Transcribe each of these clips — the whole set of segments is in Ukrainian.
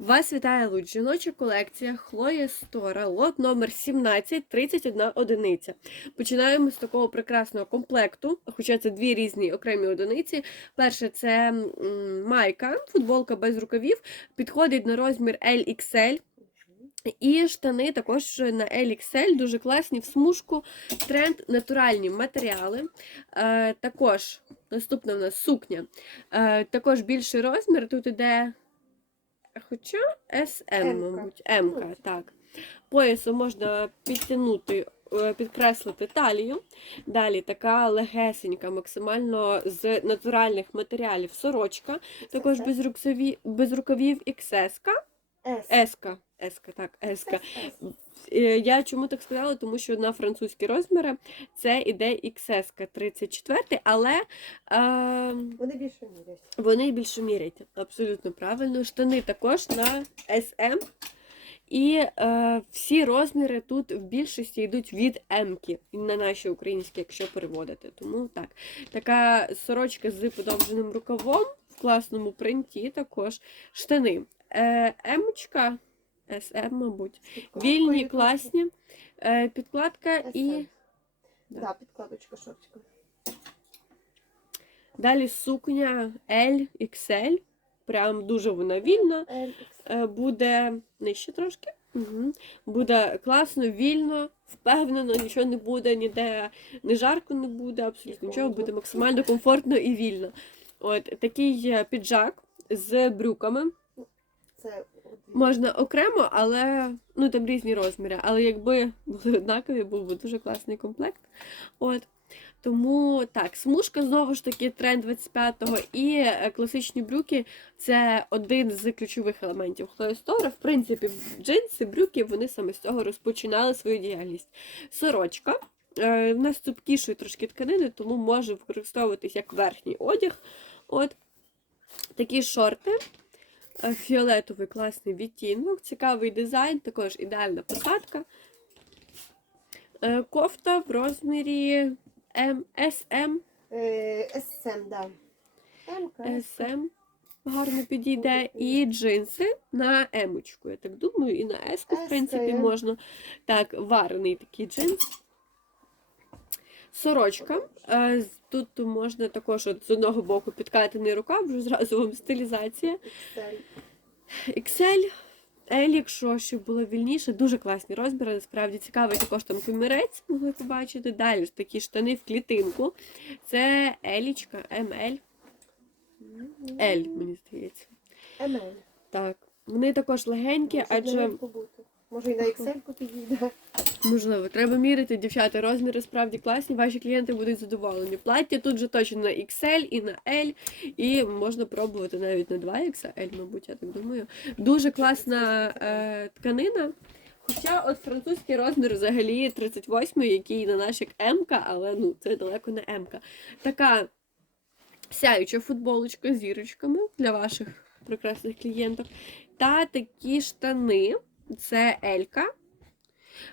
Вас вітає Луч. Жіноча колекція Хлоя Стора, лот номер 17, 31 одиниця. Починаємо з такого прекрасного комплекту, хоча це дві різні окремі одиниці. Перше це майка, футболка без рукавів, підходить на розмір LXL. І штани також на LXL, дуже класні в смужку. Тренд натуральні матеріали. Е, також наступна в нас сукня. Е, також більший розмір. Тут іде Хоча SM, М-ка. мабуть, М, так. Поясом можна підтягнути, е, підкреслити талію. Далі така легесенька, максимально з натуральних матеріалів сорочка. Також без, рукаві, без рукавів XS. С. Еска. Еска, так, еска. Е, Я чому так сказала? Тому що на французькі розміри це іде XS 34, але е, Вони більше мірять. вони більше мірять. Абсолютно правильно. Штани також на SM. І е, всі розміри тут в більшості йдуть від М-ки, на наші українські, якщо переводити. Тому так. Така сорочка з подовженим рукавом в класному принті також. Штани. Е, М-чка, SM, мабуть. Вільні, класні. Е, підкладка і Да. да, підкладочка, шорочка. далі сукня L, XL. Прям дуже вона вільна. LX. Е, буде нижче трошки. Угу. Буде класно, вільно, впевнено, нічого не буде, ніде не жарко не буде, абсолютно нічого, буде максимально комфортно і вільно. От такий е, піджак з брюками. Це. Можна окремо, але ну там різні розміри. Але якби були однакові, був би дуже класний комплект. От. Тому так, смужка знову ж таки тренд 25-го і е, класичні брюки це один з ключових елементів Хлоя Стора. В принципі, джинси, брюки вони саме з цього розпочинали свою діяльність. Сорочка. Е, в нас цупкішої трошки тканини, тому може використовуватись як верхній одяг. От такі шорти. Е, Фіолетовий класний відтінок, цікавий дизайн, також ідеальна посадка. Е, Кофта в розмірі М, SM, Е, СМ, да. М-ка. Гарно підійде. І джинси на емочку, я так думаю, і на еску, в принципі, можна. Так, варений такий джинс. Сорочка. Е, Тут можна також от з одного боку підкатаний рукав, вже зразу вам стилізація. XL, L, якщо щоб було вільніше, дуже класні розміри. Насправді цікавий також там комірець, могли побачити. Далі ж такі штани в клітинку. Це Елічка, ML. L, мені здається. МЛ. Так. Вони також легенькі, Може, адже. Може і на Excel підійде. Можливо, треба міряти, дівчата. Розміри справді класні, ваші клієнти будуть задоволені. Плаття тут же точно на XL і на L, і можна пробувати навіть на 2XL, мабуть, я так думаю. Дуже класна е, тканина. Хоча от французький розмір взагалі 38, який на наш як М, але ну це далеко не М. Така сяюча футболочка з зірочками для ваших прекрасних клієнток. Та такі штани. Це Елька.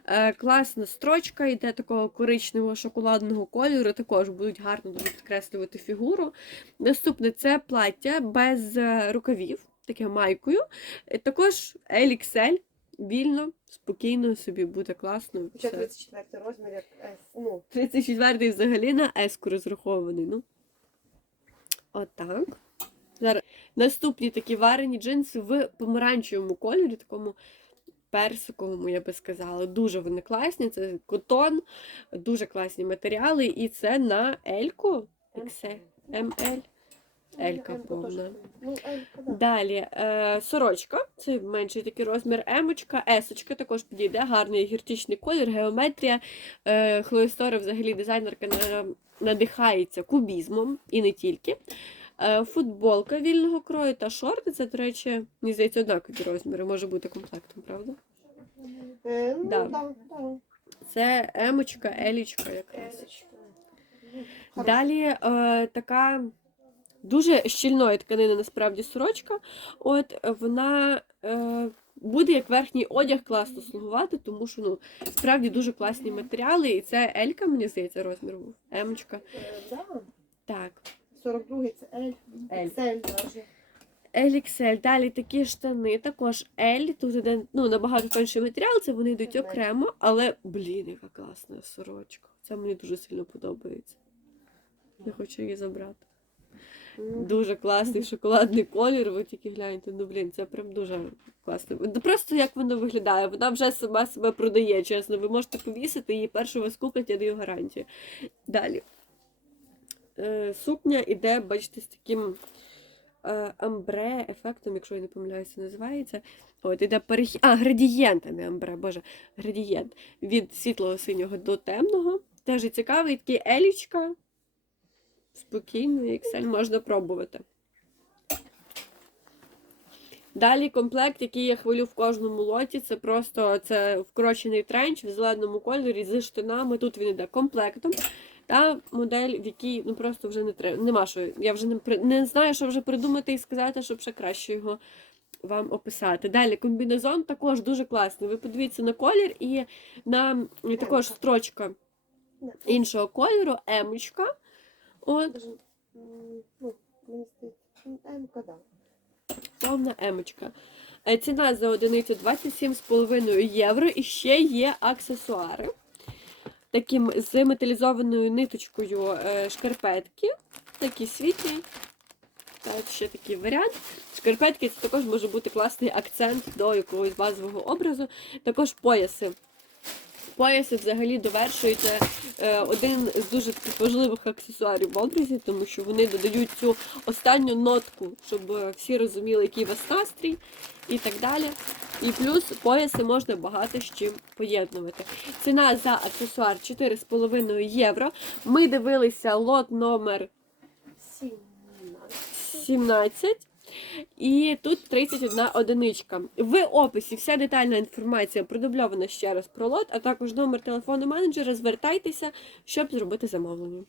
Е, класна строчка, йде такого коричневого шоколадного кольору, також будуть гарно дуже підкреслювати фігуру. Наступне це плаття без е, рукавів, таке майкою. Е, Також LXL, вільно, спокійно собі буде класно. Хоча все. 34 розмір, як С. Ну, 34-й взагалі на еску розрахований. Ну. Отак. Зараз. Наступні такі варені джинси в помаранчевому кольорі, такому персиковому, я би сказала. Дуже вони класні. Це котон, дуже класні матеріали. І це на Ельку. XL, ML. Елька повна. Ну. Далі е, сорочка, це менший такий розмір емочка, есочка також підійде, гарний гіртичний колір, геометрія. Е, Хлоїстора взагалі дизайнерка надихається кубізмом і не тільки. Е, футболка вільного крою та шорти, це, до речі, мені здається, однакові розміри, може бути комплектом, правда? Ну, Да. да, да. Це емочка, елічка якраз. Далі е, така дуже щільної тканини насправді сорочка. От вона е, буде як верхній одяг класно слугувати, тому що ну, справді дуже класні матеріали. І це Елька, мені здається, розмір був. Емочка. Е. Так. 42 це L. L. XL даже. LXL. Далі такі штани, також L. Тут іде ну, набагато тонший матеріал, це вони йдуть окремо, але блін, яка класна сорочка. Це мені дуже сильно подобається. Я хочу її забрати. Дуже класний шоколадний колір. Ви тільки гляньте. Ну блін, це прям дуже класно. Ну, Просто як воно виглядає. Вона вже сама себе продає, чесно. Ви можете повісити її першу вас куплять, я даю гарантію. Далі. Е, сукня іде, бачите, з таким е, амбре ефектом, якщо я не помиляюся, називається. От, іде перехід. А, градієнт, а не амбре, боже, градієнт. Від світлого синього до темного. Теж цікавий такий елічка. Спокійно, XL можна пробувати. Далі комплект, який я хвилю в кожному лоті, це просто це вкорочений тренч в зеленому кольорі з штанами. Тут він іде комплектом. Та модель, в якій ну просто вже не треба. Нема що. Я вже не, не знаю, що вже придумати і сказати, щоб ще краще його вам описати. Далі комбінезон також дуже класний. Ви подивіться на колір і на і також строчка іншого кольору, емочка. От. Ну. Повна емочка. Е, Ціна за одиницю 27,5 євро. І ще є аксесуари. Таким з металізованою ниточкою е, шкарпетки. Такі світлі. Так, ще такий варіант. Шкарпетки це також може бути класний акцент до якогось базового образу. Також пояси. Пояси взагалі довершують е, один з дуже важливих аксесуарів в образі, тому що вони додають цю останню нотку, щоб е, всі розуміли, який у вас настрій і так далі. І плюс пояси можна багато з чим поєднувати. Ціна за аксесуар 4,5 євро. Ми дивилися лот номер Сімнадцять. 17. І тут 31 одиничка. В описі вся детальна інформація продубльована ще раз про лот, а також номер телефону менеджера. Звертайтеся, щоб зробити замовлення.